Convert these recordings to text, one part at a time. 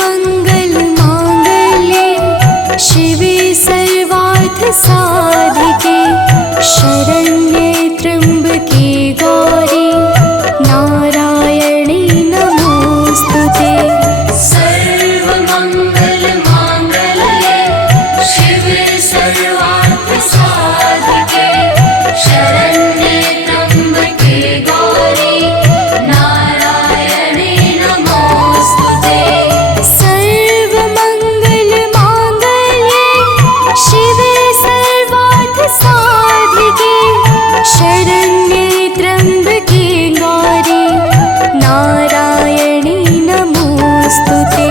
सर्वमंगल मांगल्ये शिवे सर्वार्थसाधिके शरण्ये त्र्यंबके गौरी नारायणी नमोस्तुते। सर्वमंगल मांगल्ये शिवे सर्वार्थसाधिके शरण्ये त्र्यंबके गौरी नारायणी नमोस्तुते। सर्वमंगल मांगल्ये शिवे सर्वार्थसाधिके शरण्ये त्र्यंबके गौरी नारायणी नमोस्तुते।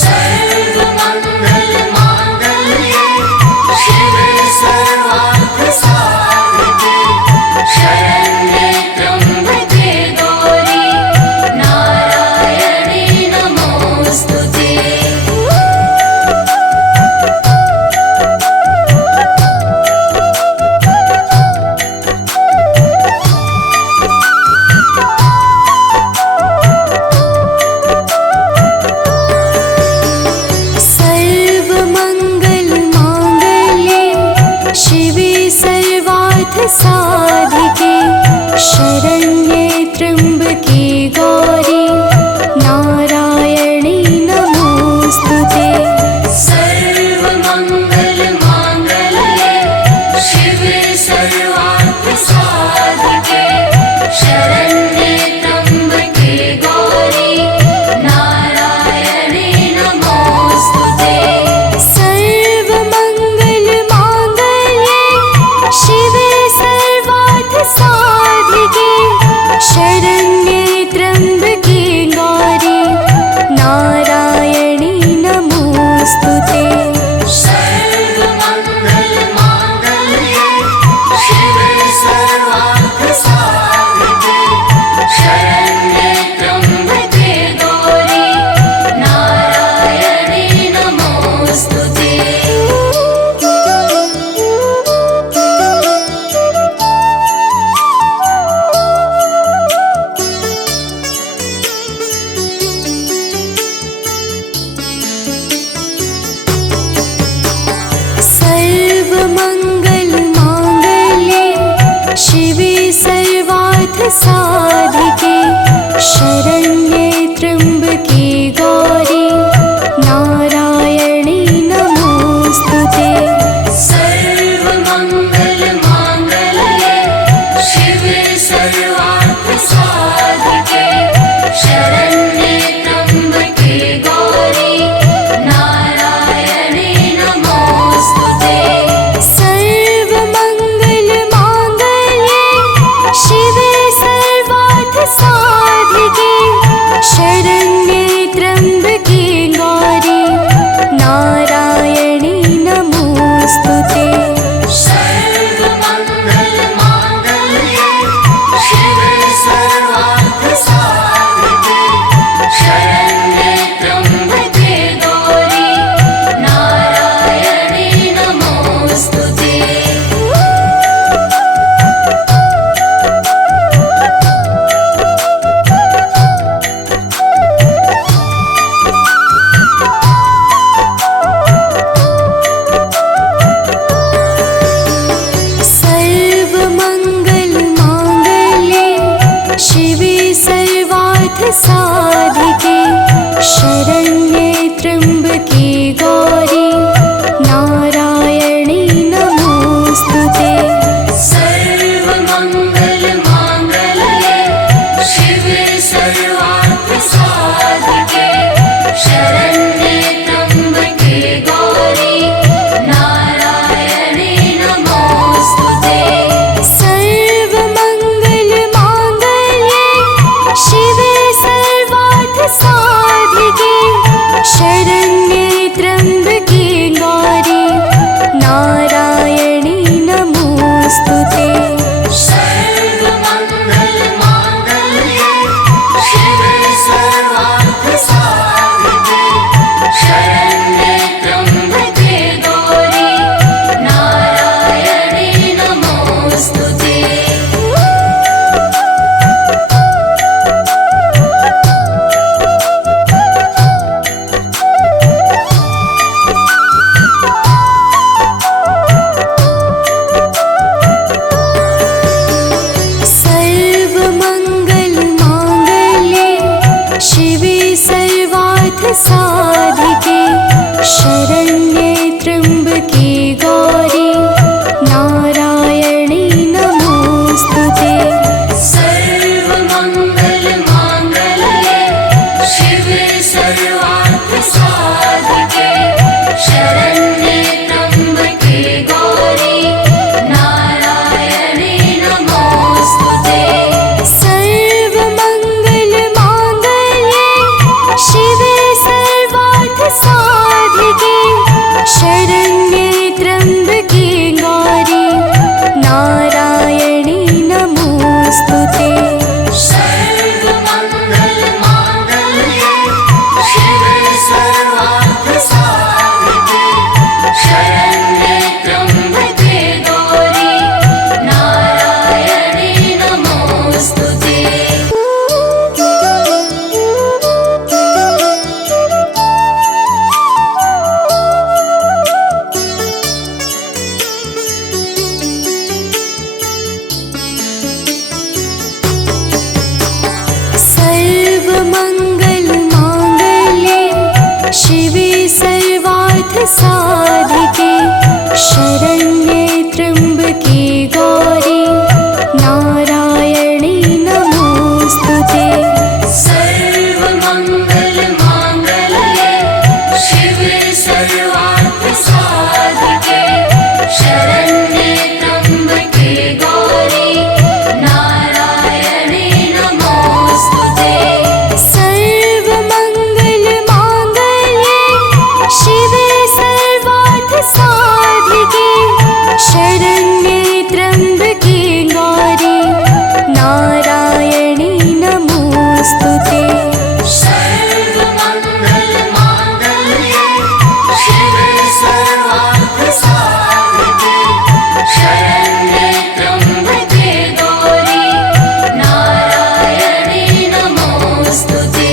सर्वमंगल मांगल्ये शिवे सर्वार्थसाधिके शरण्ये त्र्यंबके गौरी नारायणी नमोस्तुते। सर्वमंगल मांगल्ये शिवे सर्वार्थसाधिके शरण्ये त्र्यंबके गौरी नारायणी नमोस्तुते। सर्वमंगल मांगल्ये शिवे सर्वार्थसाधिके शरण्ये त्र्यंबके गौरी नारायणी नमोस्तुते। सर्वमंगल मांगल्ये शिवे सर्वार्थसाधिके शरण्ये त्र्यंबके गौरी नारायणी नमोस्तुते। सर्वमंगल मांगल्ये शिवे सर्वार्थसाधिके शरण्ये त्र्यंबके गौरी नारायणी नमोस्तुते। सर्वमंगल मांगल्ये शिवे सर्वार्थसाधिके शरण्ये त्र्यंबके गौरी नारायणी नमोस्तुते। सर्वमंगल मांगल्ये शिवे सर्वार्थसाधिके शरण्ये त्र्यंबके गौरी नारायणी नमोस्तुते। सर्वमंगल मांगल्ये शिवे सर्वार्थसाधिके शरण्ये त्र्यंबके गौरी नारायणी नमोस्तुते। सर्वमंगल मांगल्ये शिवे सर्वार्थसाधिके शरण्ये त्र्यंबके गौरी नारायणी नमोस्तुते। सर्वमंगल मांगल्ये शिवे सर्वार्थसाधिके शरण्ये त्र्यंबके गौरी नारायणी नमोस्तुते। सर्वमंगल मांगल्ये शिवे सर्वार्थसाधिके शरण्ये त्र्यंबके गौरी नारायणी नमोस्तुते। सर्वमंगल मांगल्ये शिवे सर्वार्थसाधिके शरण्ये त्र्यंबके गौरी नारायणी नमोस्तुते। सर्वमंगल मांगल्ये सर्वार्थ साधिके शरण्ये त्र्यम्बके गौरी नारायणी नमोस्तुते। सर्वमङ्गलमाङ्गल्ये शिवे सर्वार्थसाधिके शरण्ये त्र्यम्बके गौरी नारायणी नमोस्तुते। सर्वमङ्गलमाङ्गल्ये शिवे सर्वार्थ साधिके शरण्ये त्र्यम्बके गौरी नारायणी नमोस्तुते। सर्वमङ्गलमाङ्गल्ये शिवे सर्वार्थसाधिके शरण्ये त्र्यम्बके गौरी नारायणी नमोस्तुते। सर्वमङ्गलमाङ्गल्ये शिवे सर्वार्थ साधिके शरण्ये त्र्यम्बके गौरी नारायणी नमोस्तुते। सर्वमङ्गलमाङ्गल्ये शिवे सर्वार्थसाधिके शरण्ये त्र्यम्बके गौरी नारायणी नमोस्तुते। सर्वमङ्गलमाङ्गल्ये शिवे सर्वार्थ साधिके शरण्ये त्र्यम्बके गौरी नारायणी नमोस्तुते। सर्वमङ्गलमाङ्गल्ये शिवे सर्वार्थसाधिके शरण्ये त्र्यम्बके गौरी नारायणी नमोस्तुते।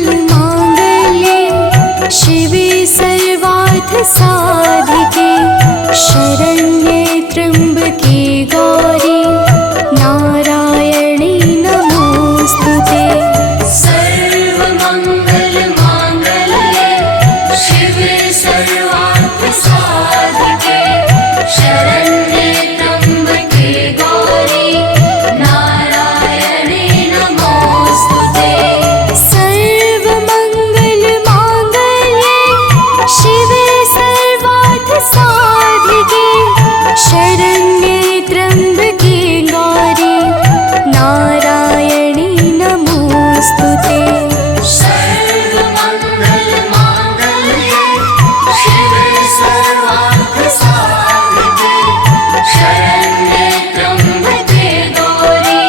सर्वमङ्गलमाङ्गल्ये शिवे सर्वार्थ साधिके शरण्ये त्र्यम्बके गौरी नारायणी नमोस्तुते। सर्वमङ्गलमाङ्गल्ये शिवे सर्वार्थसाधिके शरण्ये त्र्यम्बके गौरी नारायणी नमोस्तुते। सर्वमङ्गलमाङ्गल्ये शिवे सर्वार्थ साधिके शरण्ये त्र्यम्बके गौरी नारायणी नमोस्तुते। सर्वमङ्गलमाङ्गल्ये शिवे सर्वार्थसाधिके शरण्ये त्र्यम्बके गौरी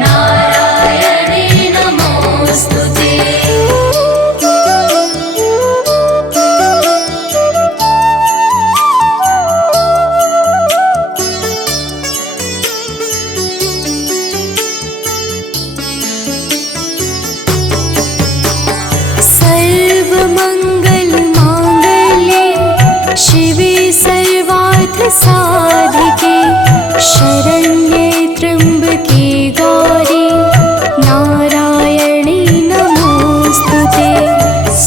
नारायणी नमोस्तुते। सर्वमङ्गलमाङ्गल्ये शिवे सर्वार्थ साधिके शरण्ये त्र्यम्बके गौरी नारायणी नमोस्तुते।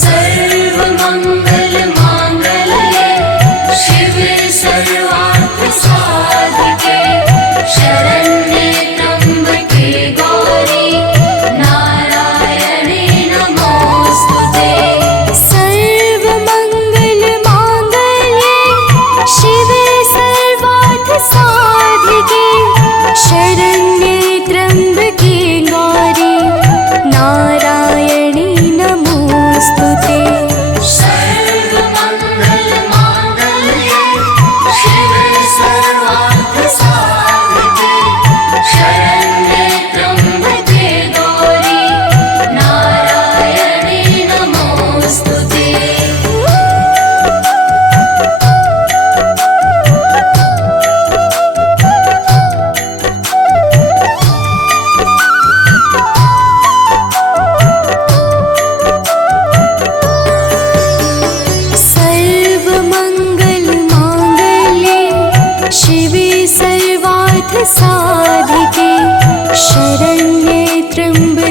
सर्वमङ्गलमाङ्गल्ये शिवे सर्वार्थसाधिके शरण्ये त्र्यम्बके गौरी नारायणी नमोस्तुते। सर्वमङ्गलमाङ्गल्ये शिवे सर्वार्थ साधिके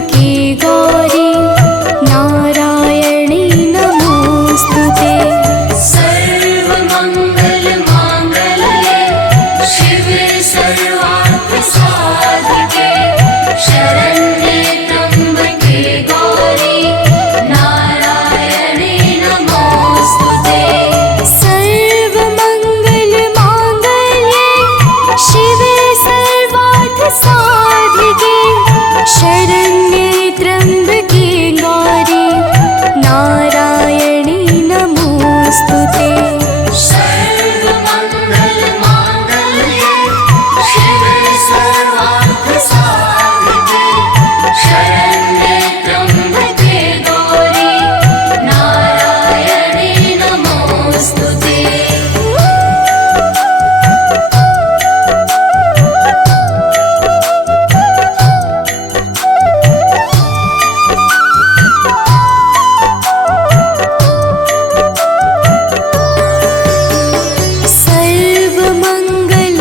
त्र्यम्बके गौरी नारायणी नमोस्तुते। सर्वमङ्गलमाङ्गल्ये शिवे सर्वार्थसाधिके शरण्ये त्र्यम्बके गौरी नारायणी नमोस्तुते। सर्वमङ्गलमाङ्गल्ये शिवे सर्वार्थसाधिके शरण्ये त्र्यम्बके गौरी नारायणी नमोस्तुते। सर्वमङ्गलमाङ्गल्ये शिवे सर्वार्थसाधिके शरण्ये त्र्यम्बके गौरी नारायणी नमोस्तुते।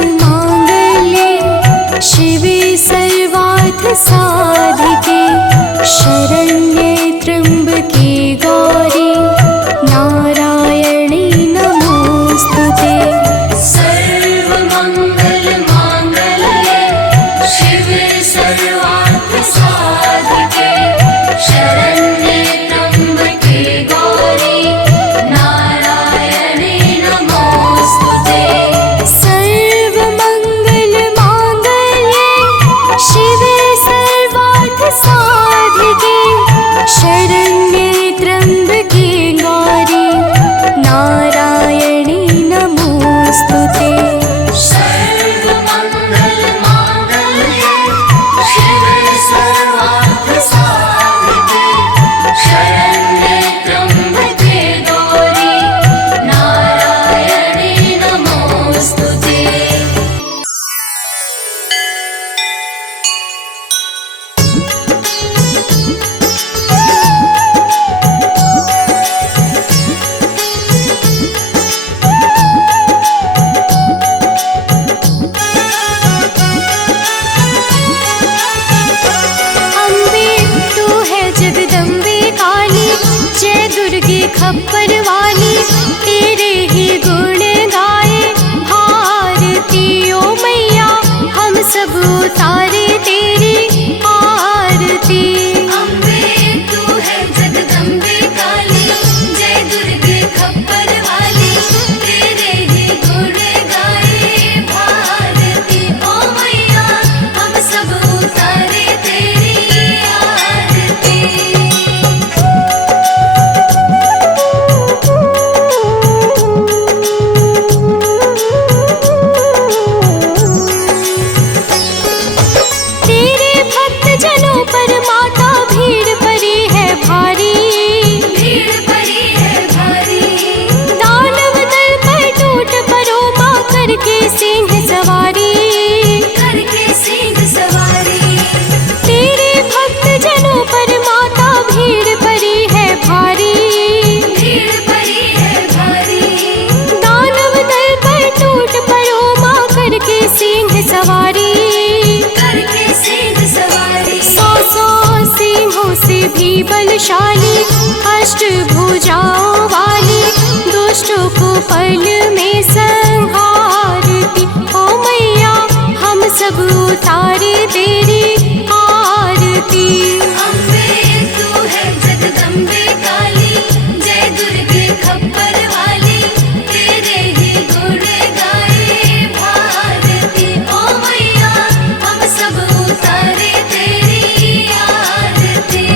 सर्वमङ्गलमाङ्गल्ये शिवे सर्वार्थसाधिके शरण्ये त्र्यम्बके गौरी नारायणी नमोस्तुते। सर्वमङ्गलमाङ्गल्ये शिवे सर्वार्थसाधिके शरण्ये त्र्यम्बके गौरी नारायणी नमोस्तुते। सर्वमङ्गलमाङ्गल्ये शिवे सर्वार्थसाधिके शरण्ये त्र्यम्बके गौरी नारायणी नमोस्तुते। सर्वमङ्गलमाङ्गल्ये शिवे सर्वार्थसाधिके शरण्ये त्र्यम्बके गौरी नारायणी नमोस्तुते। अम्बे तू है जगदम्बे काली, जय दुर्गे खप्पर वाली, तेरे ही गुण गाए भारती ओ मैया, हम सब उतारे तेरी आरती। अम्बे तू है जगदम्बे काली, जय दुर्गे खप्पर वाली, तेरे ही गुण गाए भारती ओ मैया, हम सब उतारे तेरी आरती। तेरे भक्त जनों पर माता भीड़ पड़ी है भारी, भीड़ पड़ी है भारी, दानव दल पर टूट पड़ो माँ करके सिंह सवारी। करके सिंह सवारी। तेरे भक्त जनों पर माता भीड़ पड़ी है भारी, भीड़ पड़ी है भारी, दानव दल पर टूट पड़ो माँ करके सिंह सवारी। करके सिंह सवारी। सौ सौ सिंहों से भी बलशाली, अष्टभुजाओं वाली, दुष्टों को पल में संहारती ओ मैया, हम सब उतारे तेरी आरती। अम्बे तू है जगदम्बे काली, जय दुर्गे खप्पर वाली, तेरे ही गुण गाए भारती ओ मैया, हम सब उतारे तेरी आरती।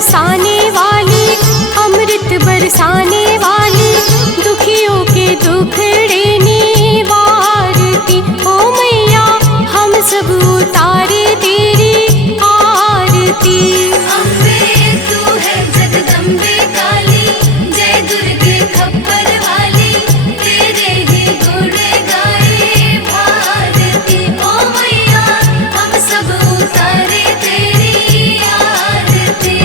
बरसाने वाली, अमृत बरसाने वाली, दुखियों के दुखड़े निवारती। ओ मैया हम सब उतारे तेरी आरती। अम्बे तू है जगदम्बे काली, जय दुर्गे खप्पर वाली, तेरे ही गुण गाए भारती। ओ मैया हम सब उतारे तेरी आरती।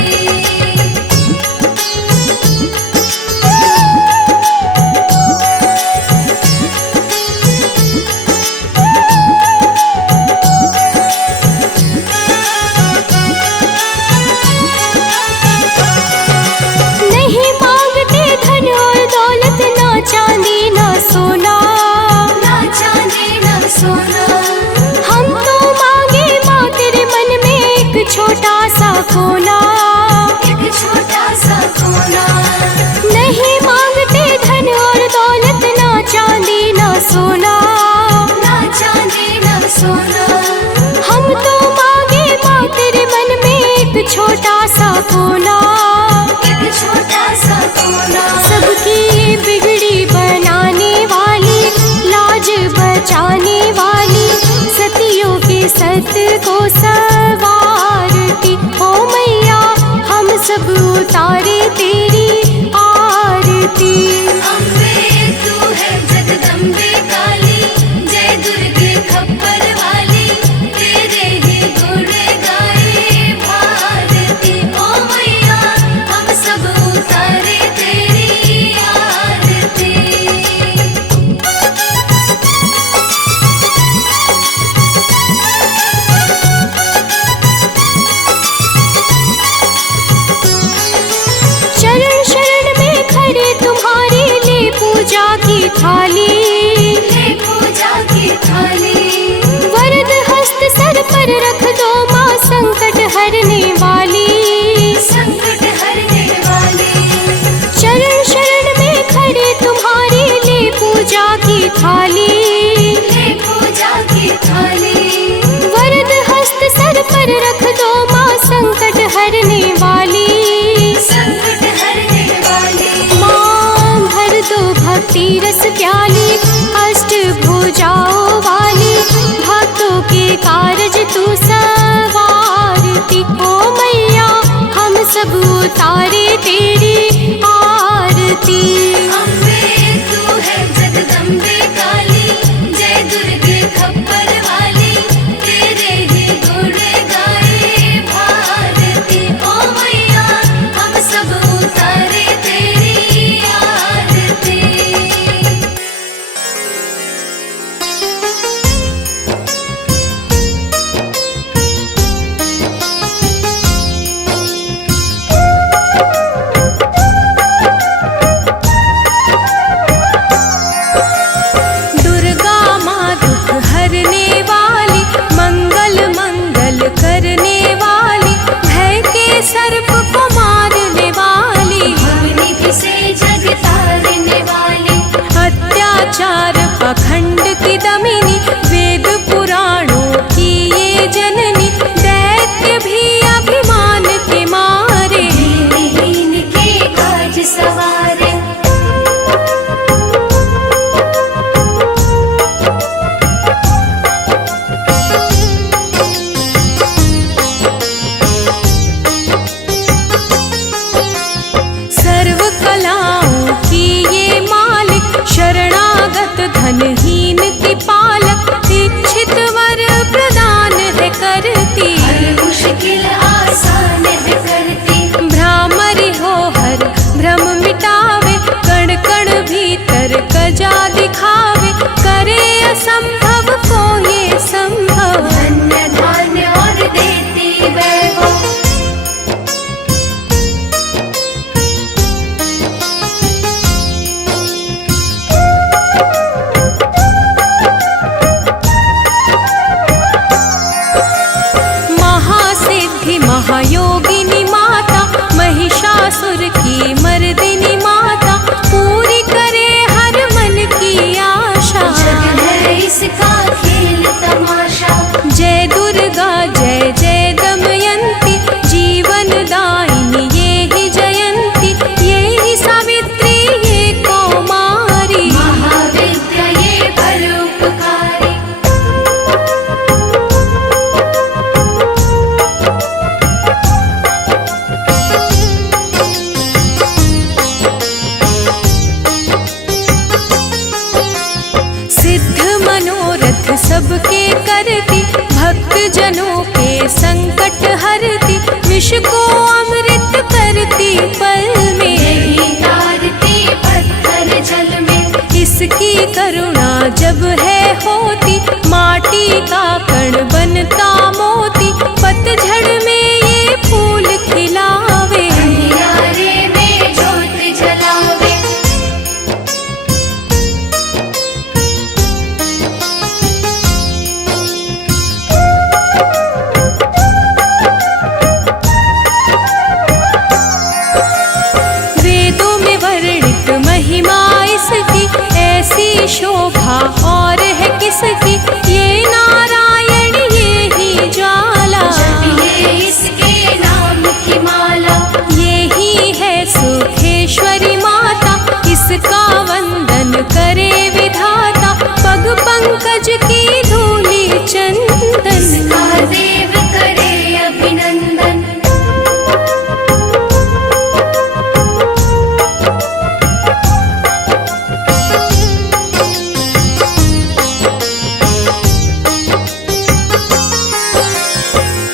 नहीं मांगते धन और दौलत, ना चांदी ना सोना, ना चांदी ना सोना, हम तो मांगे माँ तेरे मन में एक छोटा सा कोना। एक छोटा सा कोना। नहीं मांगते धन और दौलत, ना चांदी ना सोना, ना चांदी ना सोना, हम तो मांगे माँ तेरे मन में एक छोटा सा कोना। एक छोटा सा कोना। सबकी बिगड़ी बनाने वाली, लाज बचाने वाली, सतियों के सत को सवारती। ओ मैया हम सब उतारे तेरी आरती। अम्बे तू है जगदम्बे काली, जय दुर्गे खप्पर वाली, तेरे ही गुण गाए भारती। ओ मैया हम सब उतारे तेरी आरती। शरण शरण में खड़े तुम्हारे, ले पूजा की थाली, ले पूजा की थाली, वरद हस्त सर पर रख दो माँ, संकट हरने वाली। संकट हरने वाली। शरण शरण में खड़े तुम्हारे, ले पूजा की थाली, ले पूजा की थाली, वरद हस्त सर पर रख दो माँ, संकट हरने वाली। संकट हरने वाली। माँ भर दो भक्ति रस प्याली, अष्ट भुजाओं वाली, भक्तों के कारज तू सवारती। ओ मैया हम सब उतारे तेरी आरती। अम्बे तू है जगदम्बे काली, जय दुर्गे खप्पर वाली, तेरे ही गुण गाए भारती। ओ मैया हम सब उतारे तेरी आरती। विष को अमृत करती पल में, नहीं तारती पत्थर जल में। इसकी करुणा जब है होती, माटी का कण बनता मोती। पतझड़ में ये फूल खिलावे, अंधियारे में ज्योत जलावे। वेदों में वर्णित महिमा इसकी, ऐसी शोभा और है किसकी। ये नारायण ये ही ज्वाला, जपिए इसके नाम की माला। ये ही है सुखेश्वरी माता, इसका वंदन करे विधाता। पग पंकज की धूली चंदन, इसका देव करे अभिनंदन।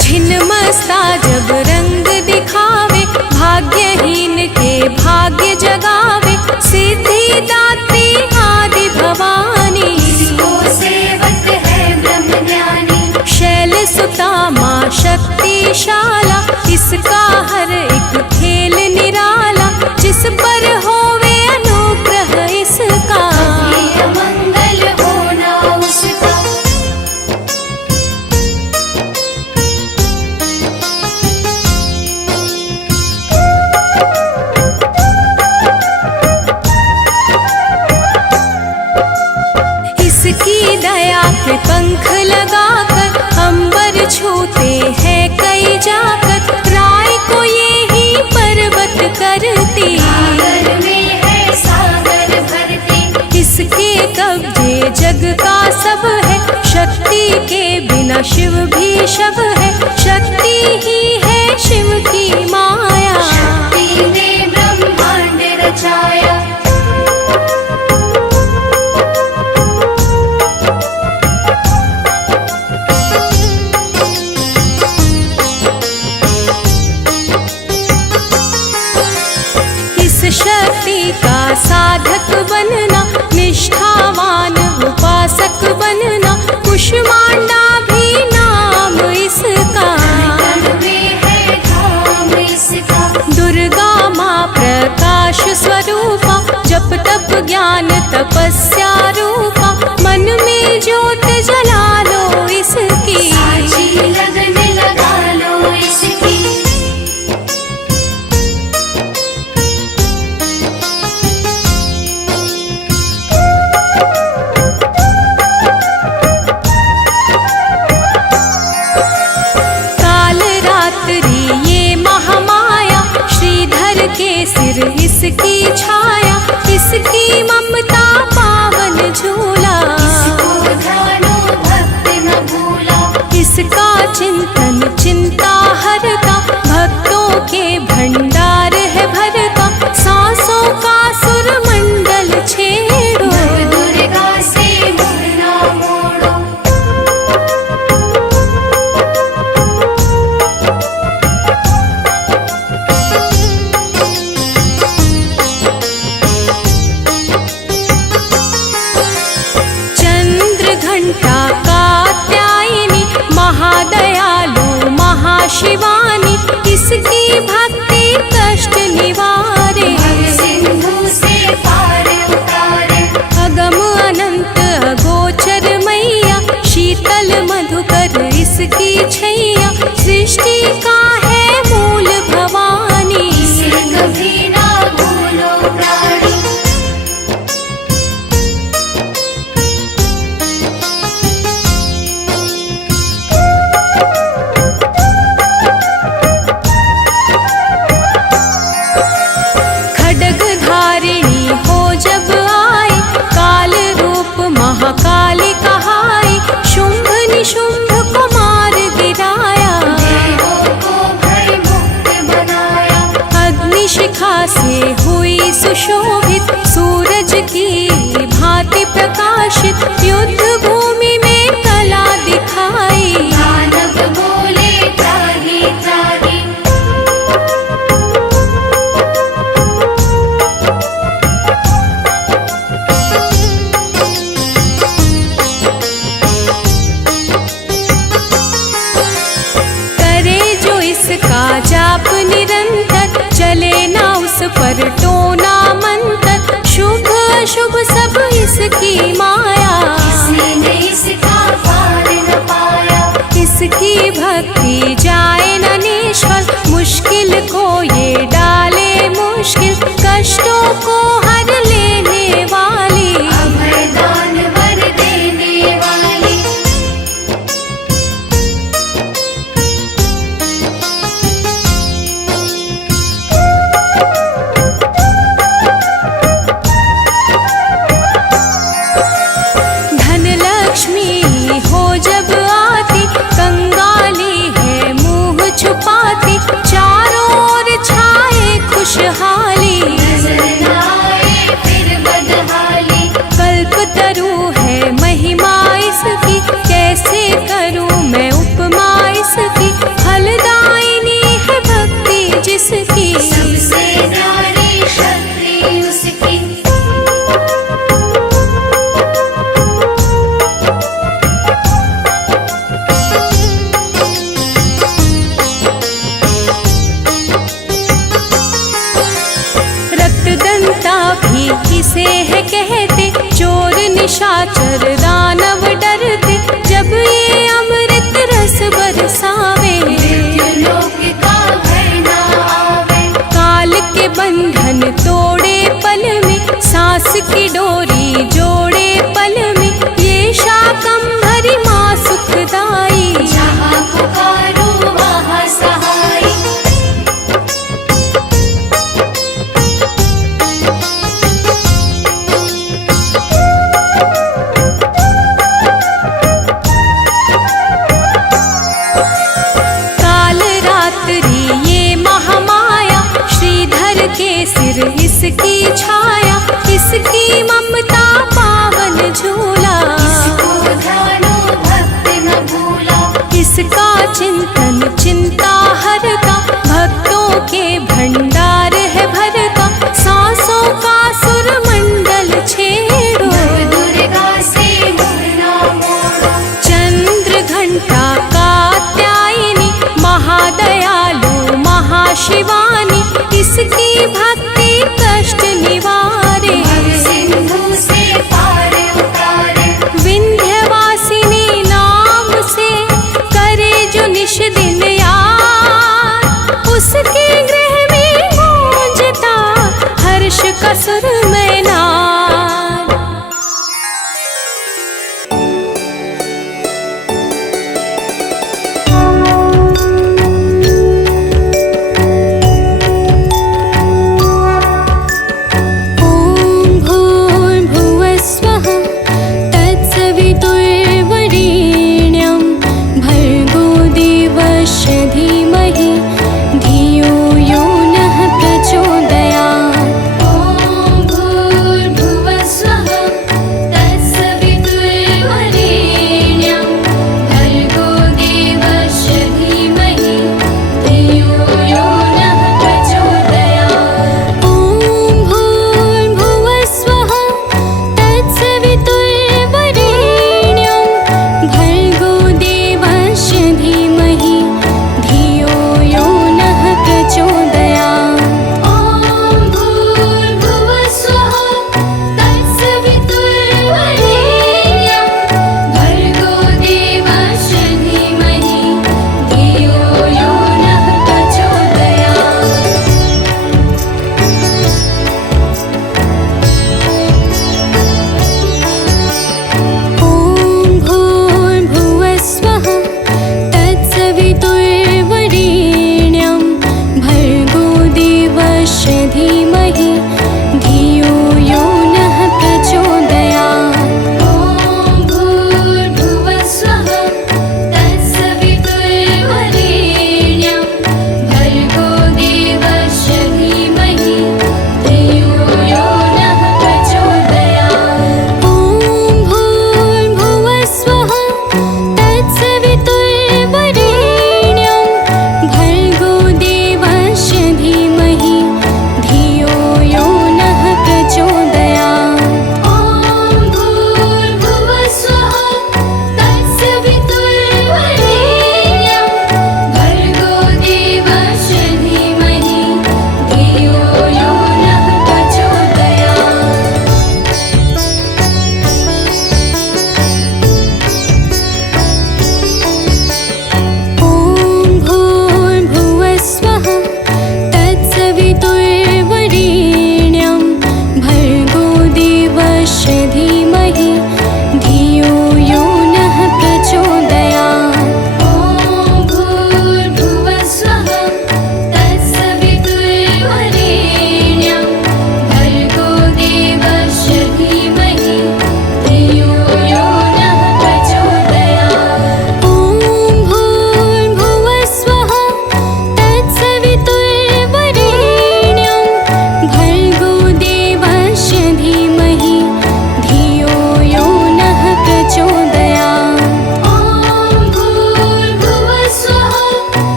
छिन्नमस्ता जब रंग दिखावे, भाग्यहीन के भाग्य जगावे। सिद्धिदात्री आदि भवानी, इसको सेवक है ब्रह्म ज्ञानी। शैल सुता माँ शक्तिशाला, इसका हर एक खेल निराला। जिस पर होवे अनुग्रह इसका, ये मंगल होना उसका। इसकी दया के पंख लगाकर, अंबर छूते हैं कई जाकर। राय को ये ही पर्वत करती, सागर में है सागर भरती। इसके कब्जे जग का सब है। शक्ति के बिना शिव भी शव है, शक्ति ही है शिव की माया। शक्ति ने ब्रह्मांड रचाया। इस शक्ति का साधक बनना, निष्ठावान उपासक बनना। कुष्मांडा भी नाम इसका, तन में है धाम इसका। दुर्गा माँ प्रकाश स्वरूपा, जप तप ज्ञान तपस्या रूपा। मन में ज्योत जला लो इसकी, साची लगन लगा लो इसकी। काल रात्रि ये महामाया, श्रीधर के सिर इसकी छाया। इसकी ममता पावन झूला, इसको ध्यानो भक्त न भूला। इसका चिंतन चिंता हरता, भक्तों के भंडार है भरता। सांसों का सुर मंडल छेड़ो, नव दुर्गा से मुँह ना मोड़ो। चंद्र घंटा कात्यायनी, महादयालु महाशिवानी। इसकी भक्ति कष्ट निवारे, सिंधु से पार उतारे। अगम अनंत अगोचर मैया, शीतल मधुकर इसकी छैया। सृष्टि का है मूल भवानी, इसे कभी ना भूलो प्राणी। खड्ग धारिणी हो जब आई, काल रूप महाकाली कहाई। शुंभ निशुंभ को मार गिराया, देवों को भय मुक्त बनाया। अग्निशिखा से हुई सुशोभित, सूरज की भांति प्रकाशित। युद्ध भूमि में कला दिखाई, दानव बोले त्राही त्राही।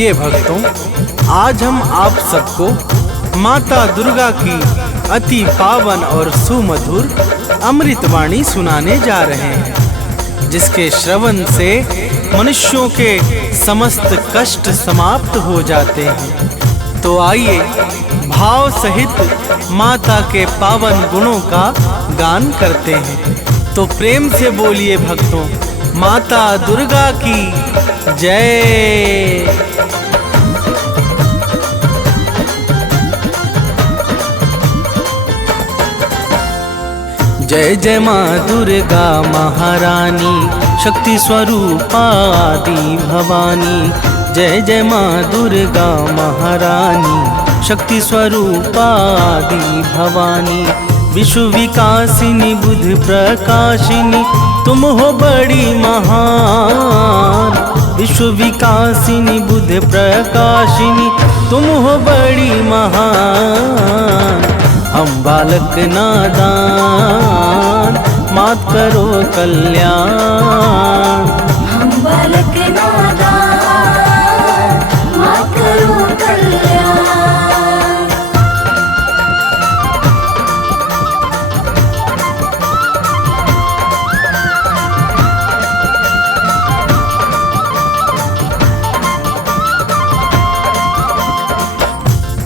प्रिय भक्तों, आज हम आप सबको माता दुर्गा की अति पावन और सुमधुर अमृतवाणी सुनाने जा रहे हैं, जिसके श्रवण से मनुष्यों के समस्त कष्ट समाप्त हो जाते हैं। तो आइए भाव सहित माता के पावन गुणों का गान करते हैं। तो प्रेम से बोलिए भक्तों, माता दुर्गा की जय। जय जय माँ दुर्गा महारानी, शक्ति स्वरूपा आदि भवानी। जय जय माँ दुर्गा महारानी, शक्ति स्वरूपा आदि भवानी। विश्व विकासिनी बुद्ध प्रकाशिनी, तुम हो बड़ी महान। विश्व विकासिनी बुद्ध प्रकाशिनी, तुम हो बड़ी महान। हम बालक नादान, मात करो कल्याण। हम बालक नादान, मात करो कल्याण।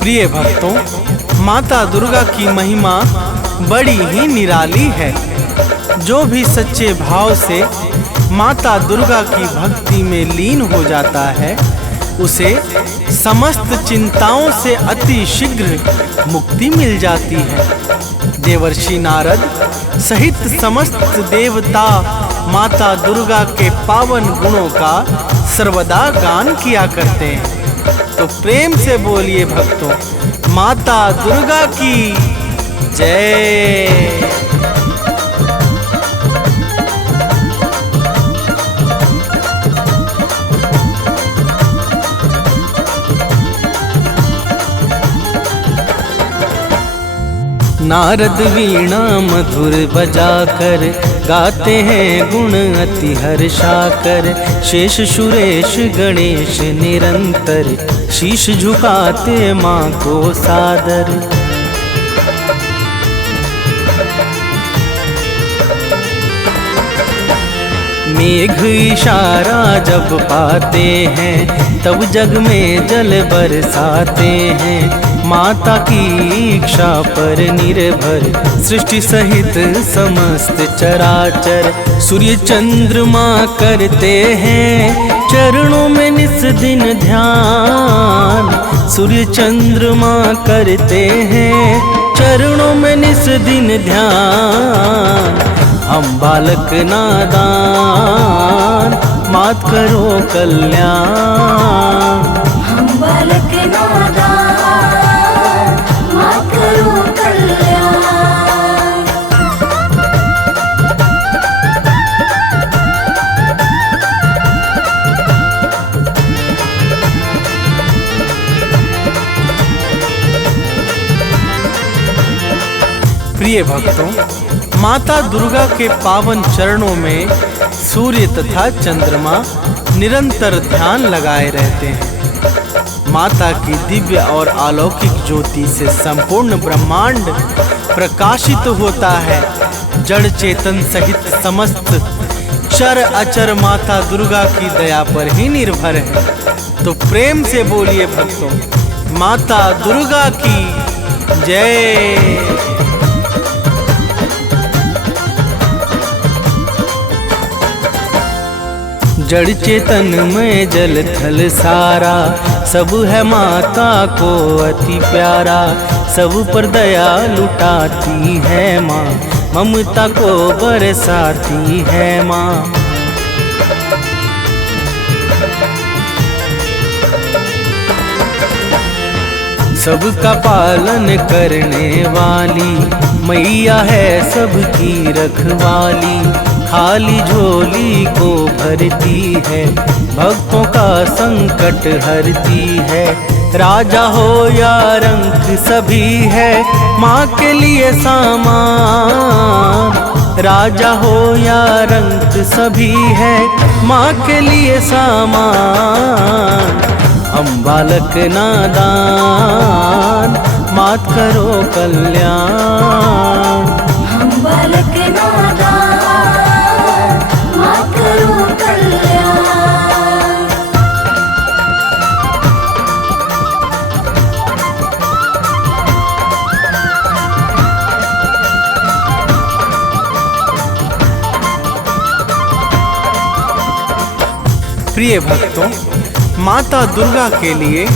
प्रिय भक्तों, माता दुर्गा की महिमा बड़ी ही निराली है। जो भी सच्चे भाव से माता दुर्गा की भक्ति में लीन हो जाता है, उसे समस्त चिंताओं से अति शीघ्र मुक्ति मिल जाती है। देवर्षि नारद सहित समस्त देवता माता दुर्गा के पावन गुणों का सर्वदा गान किया करते हैं। तो प्रेम से बोलिए भक्तों, माता दुर्गा की जय। नारद वीणा मधुर बजाकर गाते हैं गुण अति हर्षाकर। शेष सुरेश गणेश निरंतर शीश झुकाते माँ को सादर। मेघ इशारा जब पाते हैं, तब जग में जल बरसाते हैं। माता की इच्छा पर निर्भर सृष्टि सहित समस्त चराचर। सूर्य चंद्रमा करते हैं चरणों में निस दिन ध्यान। सूर्य चंद्रमा करते हैं चरणों में निस दिन ध्यान। हम बालक नादान, मात करो कल्याण। हम बालक नादान, मात करो कल्याण। प्रिय भक्तों, माता दुर्गा के पावन चरणों में सूर्य तथा चंद्रमा निरंतर ध्यान लगाए रहते हैं। माता की दिव्य और अलौकिक ज्योति से संपूर्ण ब्रह्मांड प्रकाशित होता है। जड़ चेतन सहित समस्त चर अचर माता दुर्गा की दया पर ही निर्भर है। तो प्रेम से बोलिए भक्तों, माता दुर्गा की जय। जड़ चेतन में जल थल सारा, सब है माता को अति प्यारा। सब पर दया लुटाती है माँ, ममता को बरसाती है माँ। सबका पालन करने वाली मैया है सबकी रखवाली। खाली झोली को भरती है, भक्तों का संकट हरती है। राजा हो या रंक सभी है माँ के लिए सामान। राजा हो या रंक सभी है माँ के लिए सामान। हम बालक नादान, मात करो कल्याण। हम बालक नादान, मात करो कल्याण। प्रिय भक्तों, माता दुर्गा के लिए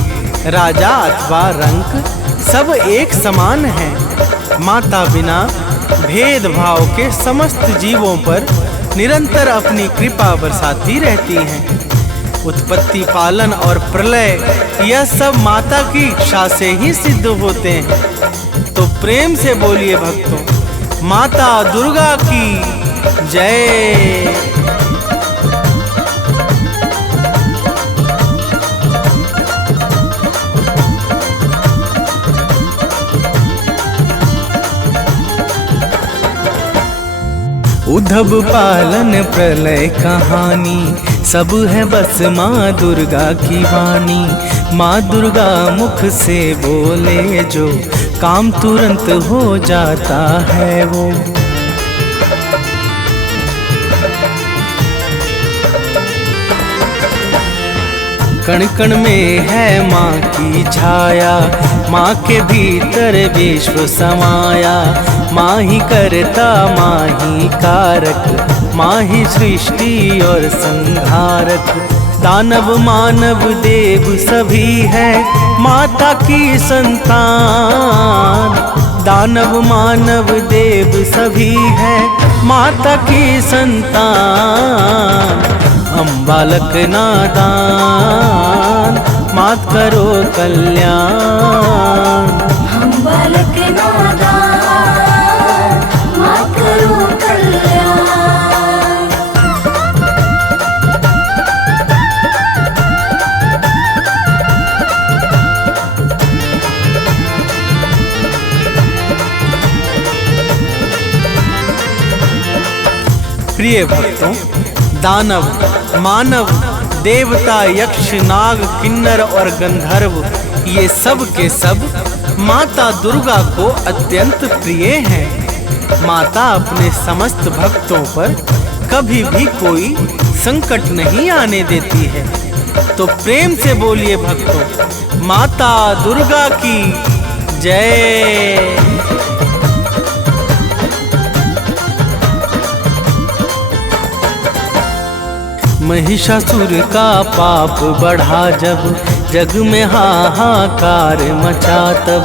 राजा अथवा रंक सब एक समान हैं। माता बिना भेदभाव के समस्त जीवों पर निरंतर अपनी कृपा बरसाती रहती हैं। उत्पत्ति, पालन और प्रलय यह सब माता की इच्छा से ही सिद्ध होते हैं। तो प्रेम से बोलिए भक्तों, माता दुर्गा की जय। उद्धव पालन प्रलय कहानी सब है बस माँ दुर्गा की वाणी। माँ दुर्गा मुख से बोले जो काम तुरंत हो जाता है वो। कण कण में है माँ की छाया, माँ के भीतर विश्व समाया। माँ ही करता माँ ही कारक, माँ ही सृष्टि और संहारक। दानव मानव देव सभी है माता की संतान। दानव मानव देव सभी है माता की संतान। हम बालक नादान, मात करो कल्याण। हम बालक नादान, मात करो कल्याण। प्रिय भक्तों, दानव, मानव, देवता, यक्ष, नाग, किन्नर और गंधर्व ये सब के सब माता दुर्गा को अत्यंत प्रिय हैं। माता अपने समस्त भक्तों पर कभी भी कोई संकट नहीं आने देती है। तो प्रेम से बोलिए भक्तों, माता दुर्गा की जय। महिषासुर का पाप बढ़ा जब जग में हाहाकार मचा, तब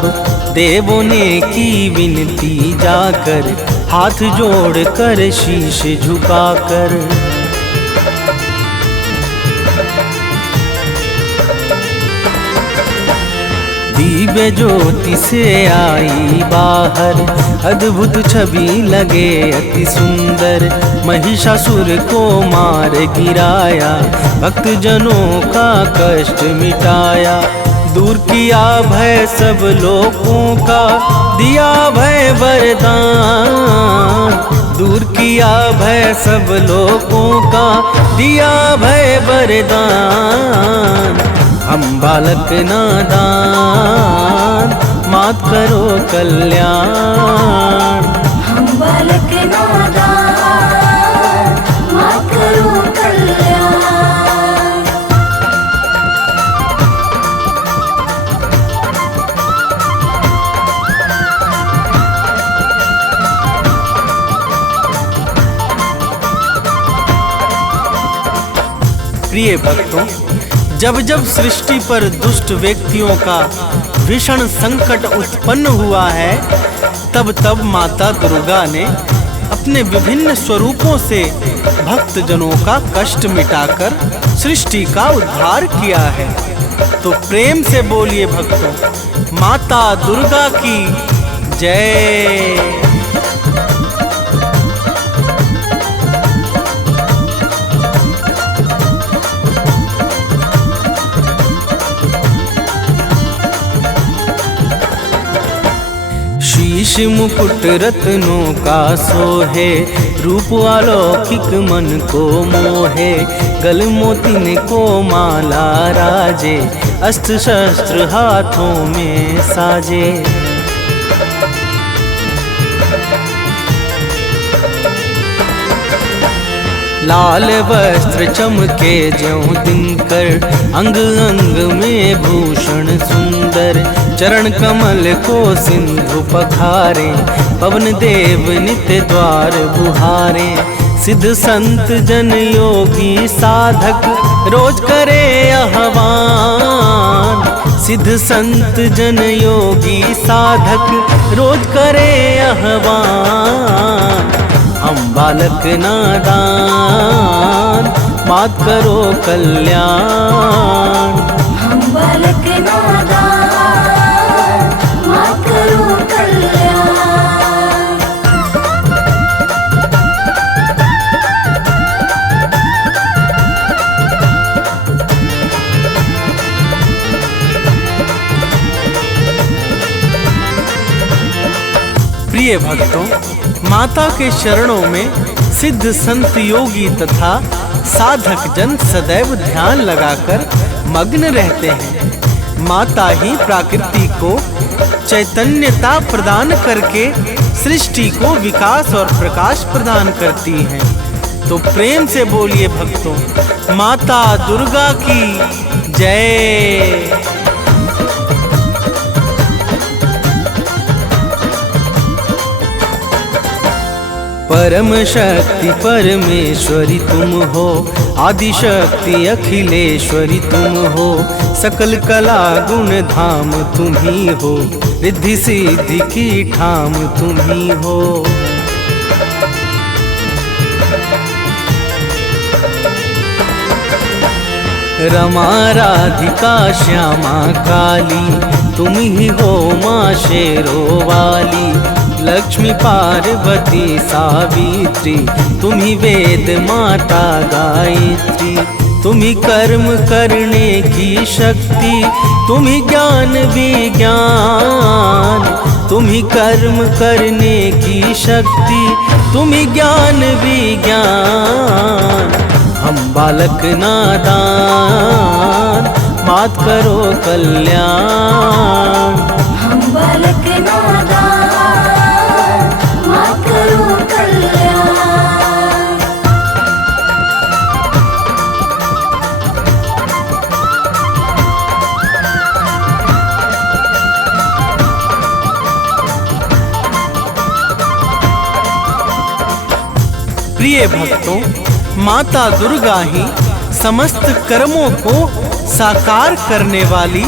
देवों ने की विनती जाकर हाथ जोड़कर शीश झुकाकर। दिव्य ज्योति से आई बाहर, अद्भुत छवि लगे अति सुंदर। महिषासुर को मार गिराया, भक्त जनों का कष्ट मिटाया। दूर किया भय सब लोगों का, दिया भय वरदान। दूर किया भय सब लोगों का, दिया भय वरदान। हम बालक नादान, मात करो कल्याण। हम बालक नादान, मात करो कल्याण। प्रिय भक्तों, जब जब सृष्टि पर दुष्ट व्यक्तियों का भीषण संकट उत्पन्न हुआ है, तब तब माता दुर्गा ने अपने विभिन्न स्वरूपों से भक्त जनों का कष्ट मिटाकर सृष्टि का उद्धार किया है। तो प्रेम से बोलिए भक्तों, माता दुर्गा की जय। शीश मुकुट रत्नों का सोहे, रूप अलौकिक मन को मोहे। गल मोतिन को माला राजे, अस्त्र शस्त्र हाथों में साजे। लाल वस्त्र चमके ज्यों दिनकर, अंग अंग में भूषण सुंदर। चरण कमल को सिंधु पखारे, पवन देव नित्य द्वार बुहारे। सिद्ध संत जन योगी साधक, रोज करे आह्वान। सिद्ध संत जन योगी साधक, रोज करे आह्वान। हम बालक नादान, मात करो कल्याण। हम बालक नादान, मात करो कल्याण। प्रिय भक्तों, माता के चरणों में सिद्ध संत योगी तथा साधक जन सदैव ध्यान लगाकर मग्न रहते हैं। माता ही प्रकृति को चैतन्यता प्रदान करके सृष्टि को विकास और प्रकाश प्रदान करती हैं। तो प्रेम से बोलिए भक्तों, माता दुर्गा की जय। परम शक्ति परमेश्वरी तुम हो, आदि शक्ति अखिलेश्वरी तुम हो। सकल कला गुण धाम तुम ही हो, रिद्धि सिद्धि की ठाम तुम ही हो। रमा राधिका श्यामा काली, तुम ही हो माँ शेरों वाली। लक्ष्मी पार्वती सावित्री, तुम ही वेद माता गायत्री। तुम ही कर्म करने की शक्ति, तुम ही ज्ञान विज्ञान। तुम ही कर्म करने की शक्ति, तुम ही ज्ञान विज्ञान। हम बालक नादान, मात करो कल्याण। हम बालक नादान, मात करो कल्याण। प्रिय भक्तों, माता दुर्गा ही समस्त कर्मों को साकार करने वाली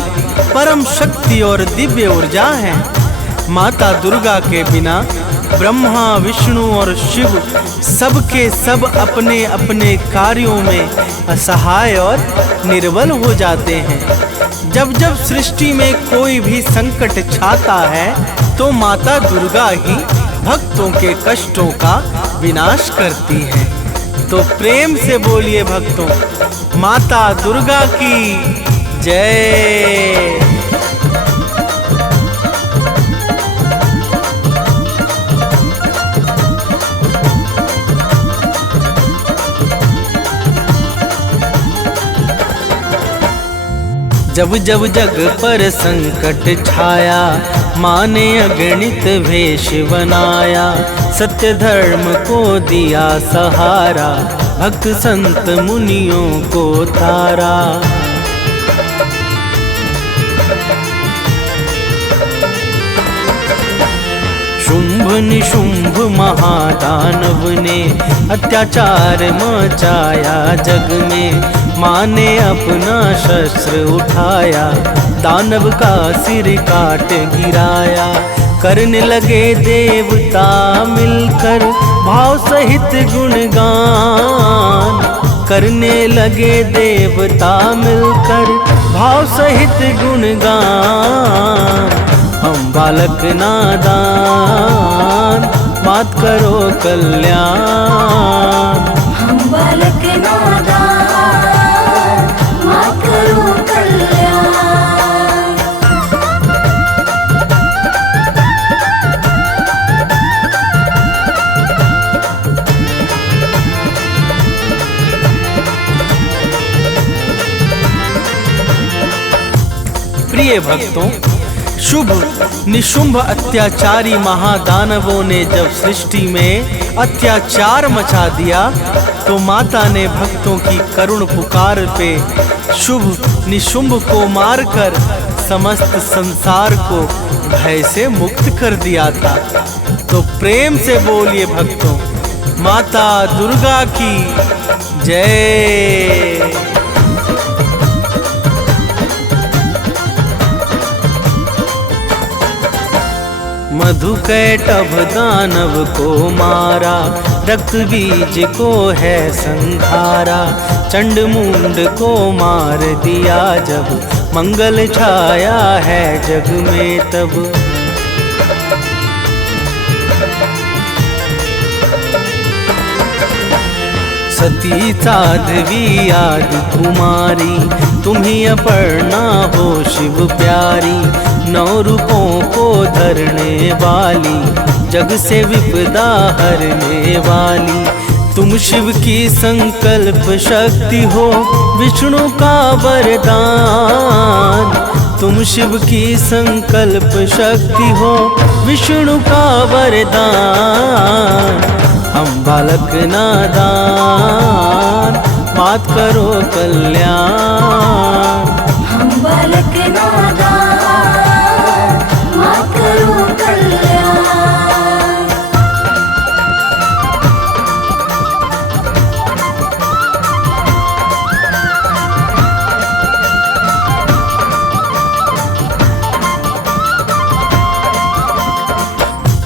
परम शक्ति और दिव्य ऊर्जा है। माता दुर्गा के बिना ब्रह्मा विष्णु और शिव सबके सब अपने अपने कार्यों में असहाय और निर्बल हो जाते हैं। जब जब सृष्टि में कोई भी संकट छाता है तो माता दुर्गा ही भक्तों के कष्टों का विनाश करती है। तो प्रेम से बोलिए भक्तों, माता दुर्गा की जय। जब जब जग पर संकट छाया, माँ ने अगणित वेश बनाया। सत्य धर्म को दिया सहारा, भक्त संत मुनियों को तारा। शुंभ निशुंभ महादानव ने अत्याचार मचाया जग में। माँ ने अपना शस्त्र उठाया, दानव का सिर काट गिराया। करने लगे देवता मिलकर भाव सहित गुणगान। करने लगे देवता मिलकर भाव सहित गुणगान। हम बालक नादान, मात करो कल्याण। हम बालक नादान, मात करो कल्याण। प्रिय भक्तों, शुभ निशुंभ अत्याचारी महादानवों ने जब सृष्टि में अत्याचार मचा दिया तो माता ने भक्तों की करुण पुकार पे शुभ निशुंभ को मारकर समस्त संसार को भय से मुक्त कर दिया था। तो प्रेम से बोलिए भक्तों, माता दुर्गा की जय। मधुकैटभ दानव को मारा, रक्त बीज को है संहारा। चंड मुंड को मार दिया जब, मंगल छाया है जग में तब। सती साध्वी आदि कुमारी, तुम्ही अपर्णा हो शिव प्यारी। 9 रूपों को धरने वाली, जग से विपदा हरने वाली। तुम शिव की संकल्प शक्ति हो, विष्णु का वरदान। तुम शिव की संकल्प शक्ति हो, विष्णु का वरदान। हम बालक नादान, मात करो कल्याण। हम बालक नादान, मात करो कल्याण।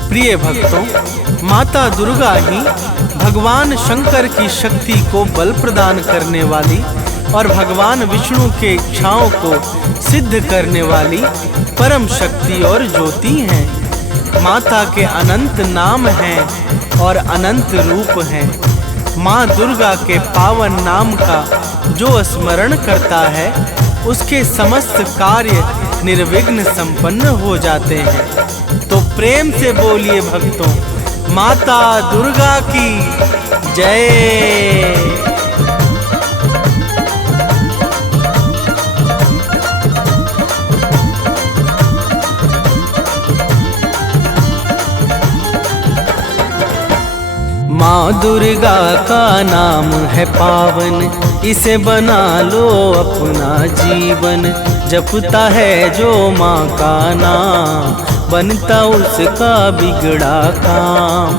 प्रिय भक्तों, माता दुर्गा ही भगवान शंकर की शक्ति को बल प्रदान करने वाली और भगवान विष्णु के इच्छाओं को सिद्ध करने वाली परम शक्ति और ज्योति हैं। माता के अनंत नाम हैं और अनंत रूप हैं। माँ दुर्गा के पावन नाम का जो स्मरण करता है, उसके समस्त कार्य निर्विघ्न संपन्न हो जाते हैं। तो प्रेम से बोलिए भक्तों, माता दुर्गा की जय। माँ दुर्गा का नाम है पावन, इसे बना लो अपना जीवन। जपता है जो माँ का नाम, बनता उसका बिगड़ा काम।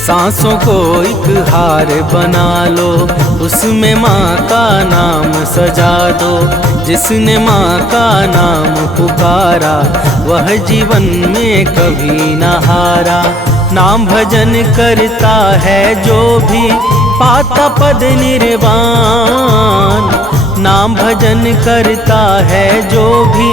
सांसों को एक हार बना लो, उसमें माँ का नाम सजा दो। जिसने माँ का नाम पुकारा, वह जीवन में कभी न हारा। नाम भजन करता है जो भी, पाता पद निर्वाण। नाम भजन करता है जो भी,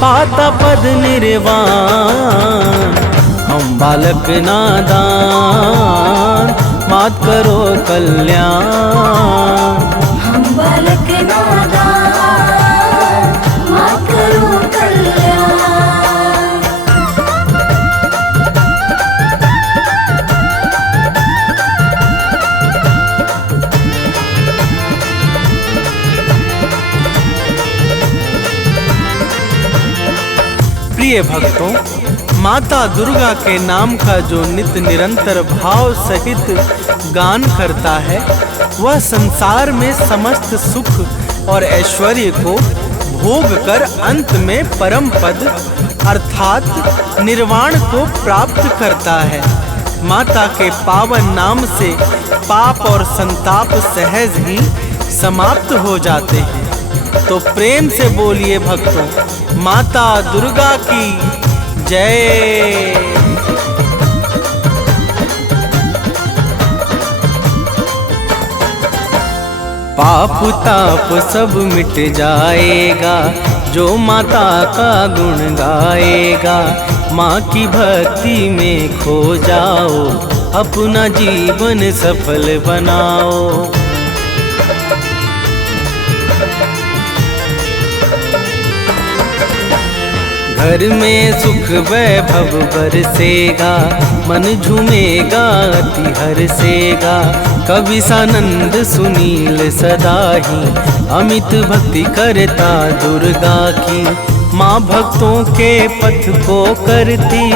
पाता पद निर्वाण। हम बालक नादान, मात करो कल्याण। हम बालक नादान, मात करो कल्याण। प्रिय भक्तों, माता दुर्गा के नाम का जो नित्य निरंतर भाव सहित गान करता है, वह संसार में समस्त सुख और ऐश्वर्य को भोग कर अंत में परम पद अर्थात निर्वाण को प्राप्त करता है। माता के पावन नाम से पाप और संताप सहज ही समाप्त हो जाते हैं। तो प्रेम से बोलिए भक्तों, माता दुर्गा की जय। पाप ताप सब मिट जाएगा, जो माता का गुण गाएगा। माँ की भक्ति में खो जाओ, अपना जीवन सफल बनाओ। घर में सुख वैभव बरसेगा, मन झूमेगा अति हर्षेगा। कवि सानंद सुनील सदाही अमित भक्ति करता दुर्गा की। माँ भक्तों के पथ को करती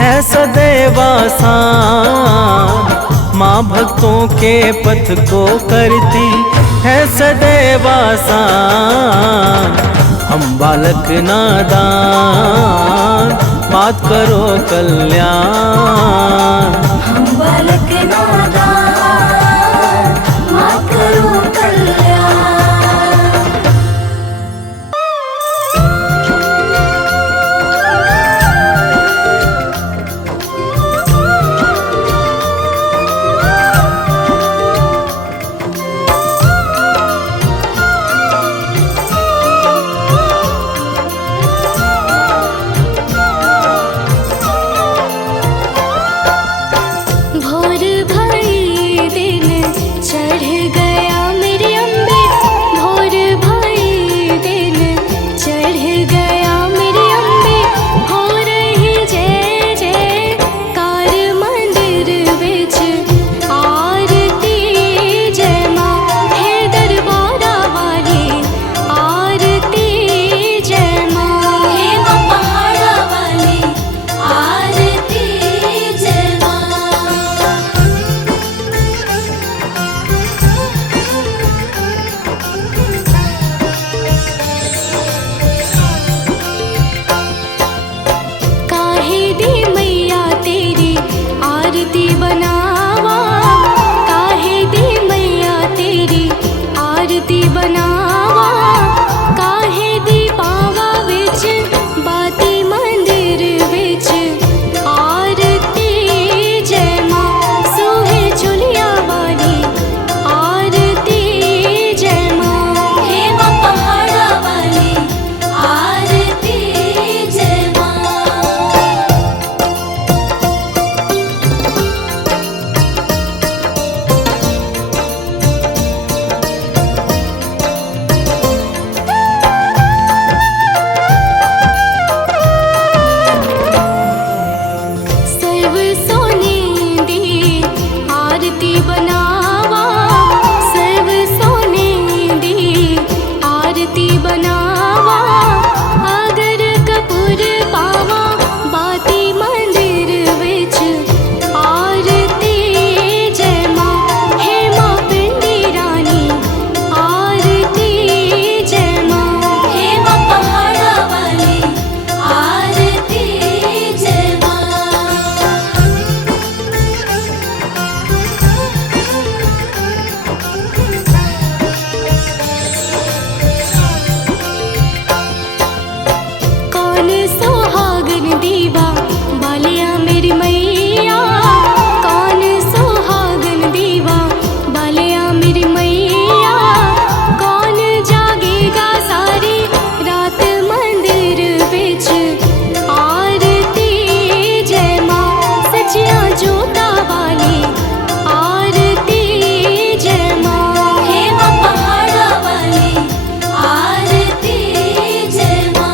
है सदैव आसान, माँ भक्तों के पथ को करती है सदैव आसान। हम बालक नादान मात करो कल्याण, हम बालक नादान मात करो कल्याण। भोर भई दिन चढ़ गया मेरी अम्बे, भोर भई दिन चढ़ गया मेरी अम्बे। हो रही जय जयकार मंदिर विच आरती जय माँ है दरबारा वाली आरती जय माँ है माँ पहाड़ा वाली आरती जय माँ। काहे दी मैया तेरी आरती बनावा, काहे दी मैया तेरी आरती बनावा। काहे दी पावा विच बाती मंदिर विच आरती जय माँ सोहे झुलिया वाली आरती जय माँ हे माँ पहाड़ा वाली आरती जय माँ। सर्व सोने दी आरती बनावा, सर्व सोने दी आरती बनावा। अगर कपूर पावा बाती मंदिर विच आरती जय माँ हे माँ पिंडी रानी आरती जय माँ हे माँ पहाड़ा वाली आरती जय माँ। कौन सुहागन दीवा बालिया मेरी मैया, कौन सुहागन दीवा बालिया मेरी मैया। कौन जागेगा सारी रात मंदिर विच आरती जय माँ सचिया जोता वाली आरती जय माँ हे माँ पहाड़ा वाली आरती जय माँ।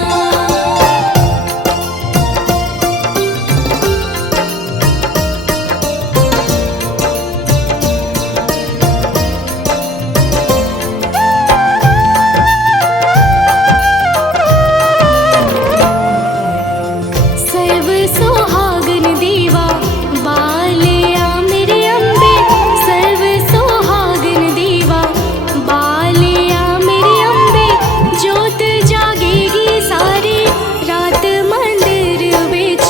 सर्व सुहागन दीवा बालिया मेरी अम्बे, सर्व सुहागन दीवा बालिया मेरी अम्बे। जोत जागेगी सारी रात मंदिर विच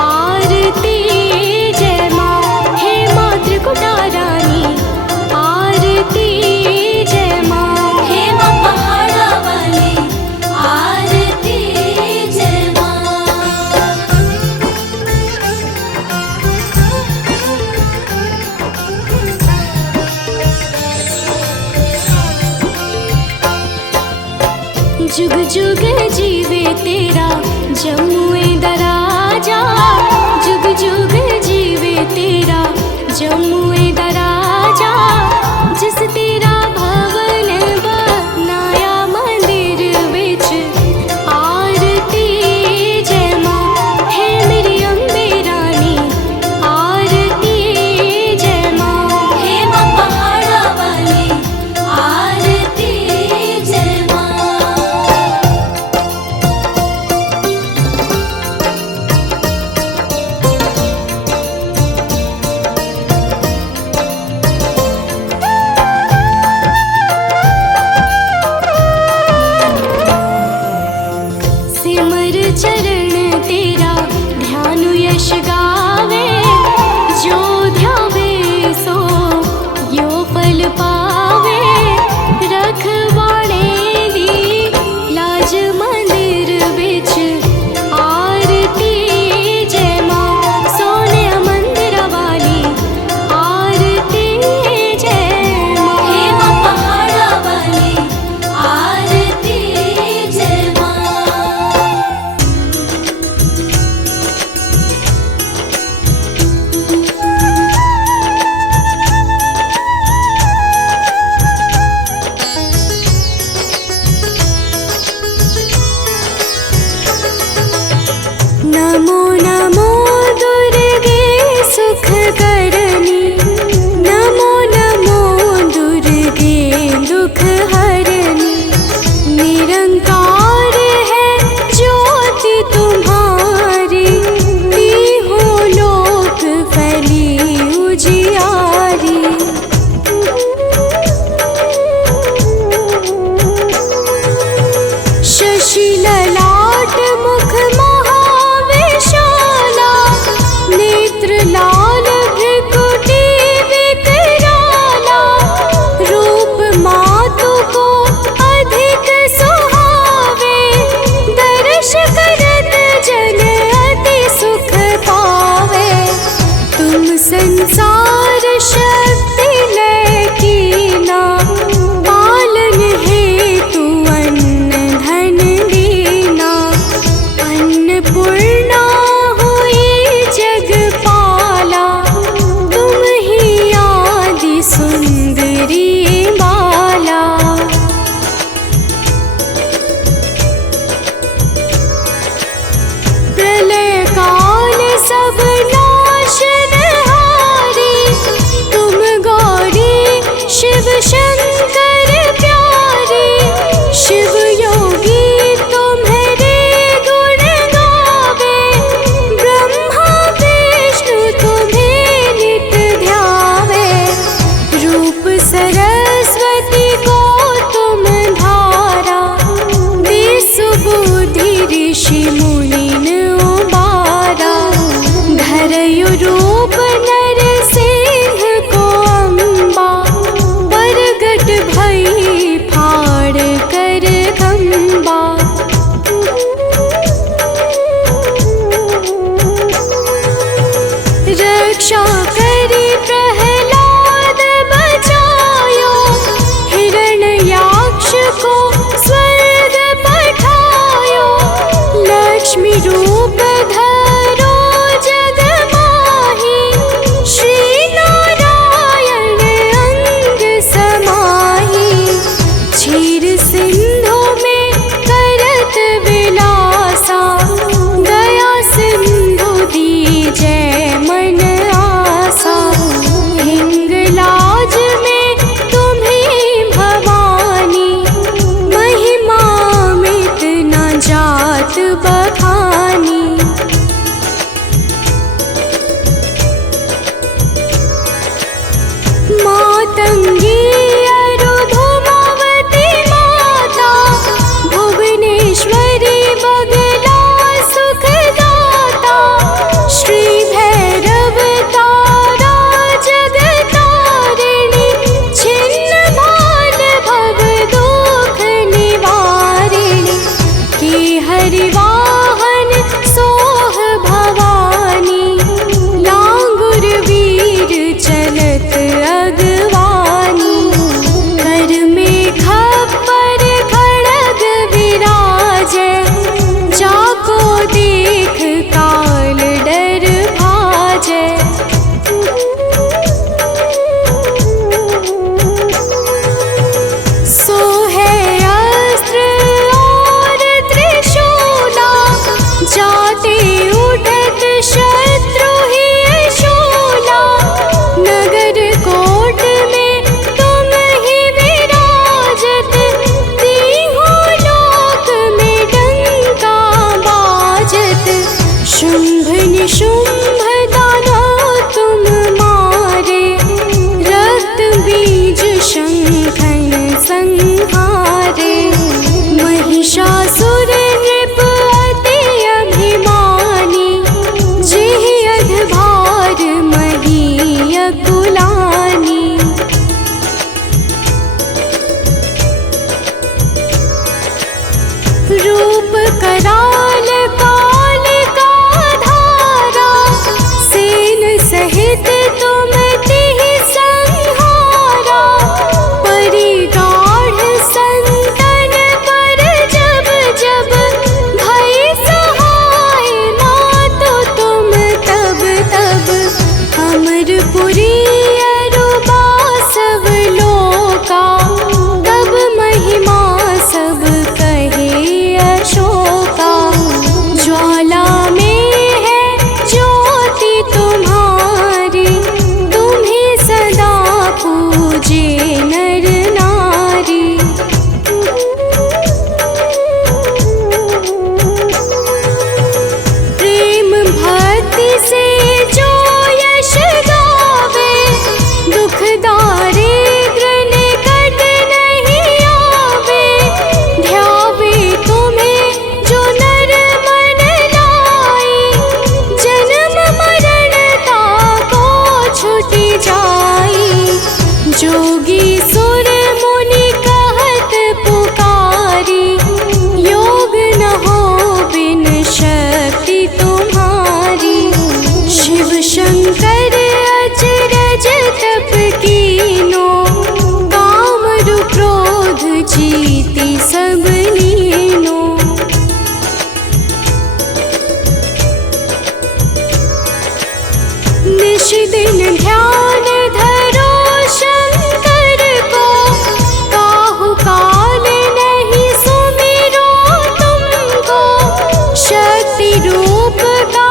आरती जय माँ हे माँ त्रिकुटा रानी आरती जय माँ हे माँ पहाड़ा वाली आरती जय माँ। जुग जुग जीवे तेरा जम्मुए दराजा, जुग जुग जीवे तेरा जम्मुए दराजा। जिस तेरा भवन बनाया मंदिर विच आरती जय माँ हे मेरी अम्बे रानी आरती जय माँ हे माँ सिंधु में करत विलासा, दया सिंधु दीजै मन आसा। हिंगलाज में तुम्हीं भवानी, महिमा मित न जात बखानी। मातंगी अरुधुमावती माता, भुवनेश्वरी बगला सुखदाता। श्री भैरव तारा जगतारिणी, छिन्न भाल भव दुख निवारिणी। के हरिवाहन सोह भवानी, लांगुर वीर चलत अगवानी। कर में खप्पर खड़ग विराजै, जाको देख काल डर भाजै। सोहै अस्त्र और त्रिशूला, जाते उठत शत्रु ही शूला। नगर कोट में तुम ही विराजत, तीहों लोक में डंका बाजत। शुंभ निशुंभ दानव तुम मारे, रक्त बीज शंखन संहारे। महिषासुर नृप अति अभिमानी, जेहि अधभार मही अकुलानी। रूप कराल कालिका धारा, सेन सहित तुम तिहि संहारा। परिगाढ़ संतन पर जब जब, भई सहाय मातु तुम तब तब। अमरपुरी अरुबा सब लोका, तब महिमा सब कहे अशोका। ज्वाला में है ज्योति तुम्हारी, तुम्हें सदा पूजे नर नारी। प्रेम भक्ति से जो यश गावे, दुख दारिद्र निकट नहीं आवे। ध्यावे तुम्हें जो नर मन लाई, जन्म मरण ताको छुटि जाई। जोगी सुर मुनि कहत पुकारी, योग न हो बिन शक्ति तुम्हारी। शिव शंकर अचरज तप कीनो, कामरु क्रोध जीति सब लीनो। निश दिन ध्यान धरो शंकर को, काहु काल नहीं सुमिरो तुमको। शक्ति रूप का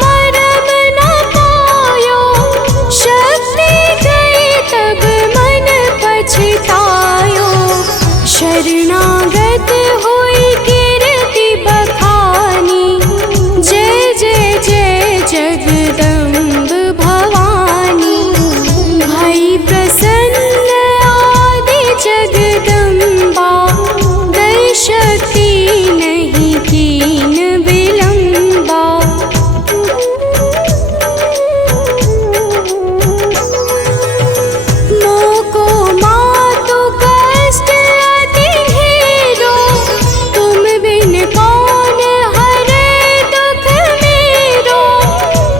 मरम न पायो, शक्ति गई तब मन पछतायो। शरणागत हुई कीर्ति बखानी, जय जय जय जगदम्ब भवानी। भई प्रसन्न आदि जगदम्बा, दै शक्ति नहीं कीन विलंबा। मोको मातु कष्ट अति ढेरो, तुम बिन कौन हरे दुख मेरो।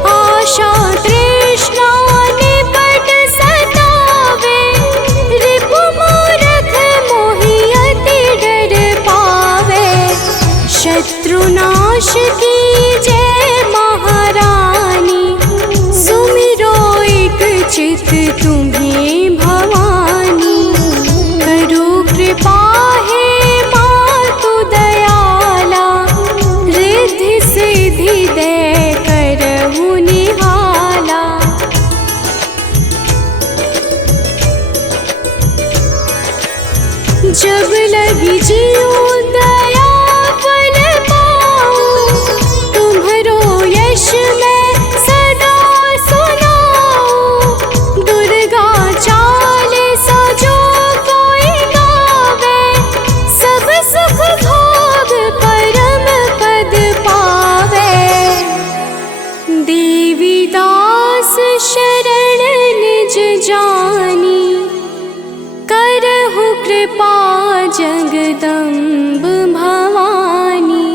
आशा तृष्णा निपट सतावे, रिपु मूरख मोहि अति डर पावे। शत्रुनाश की जय महारानी, सुमिरो एक चित तुम्हें भवानी। करो कृपा हे जगदम्ब भवानी।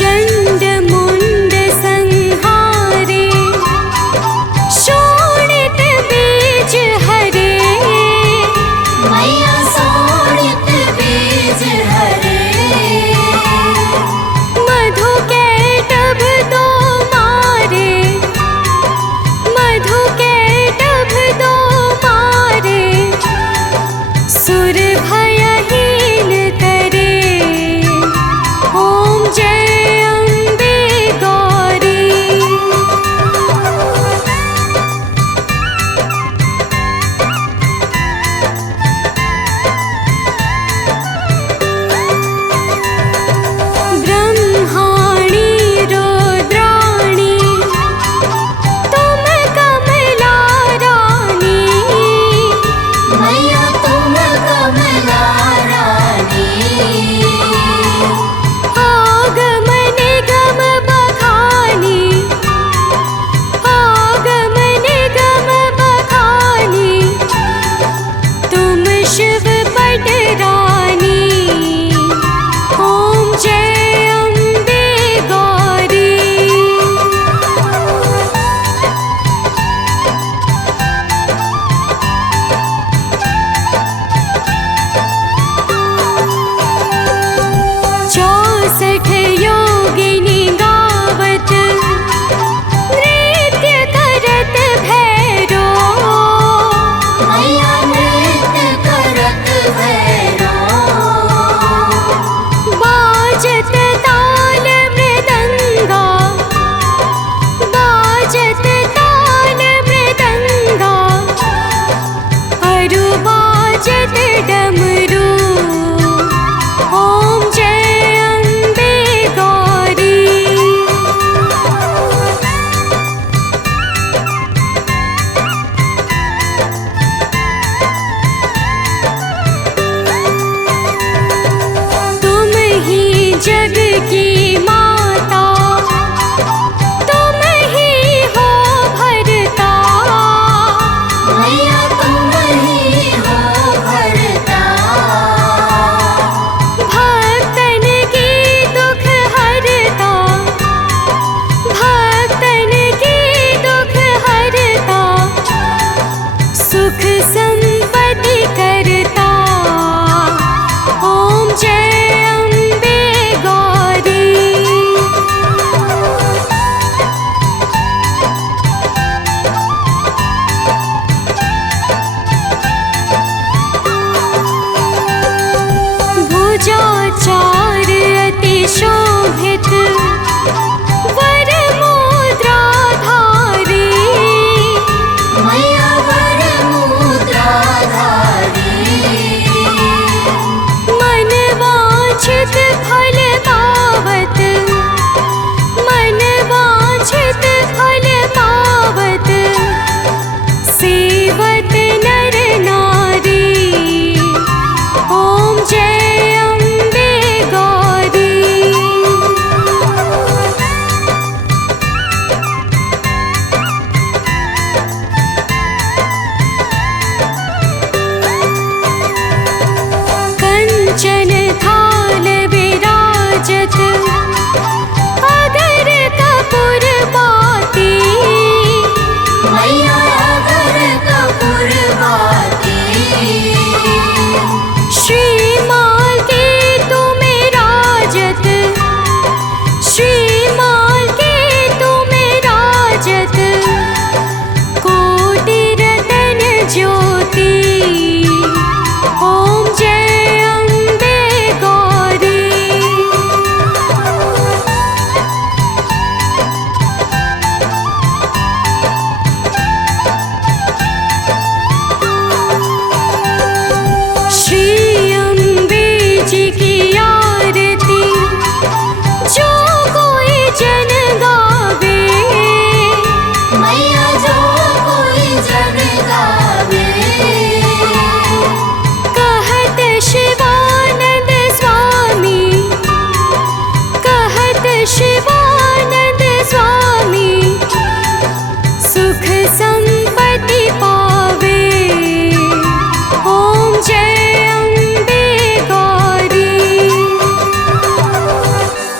चंड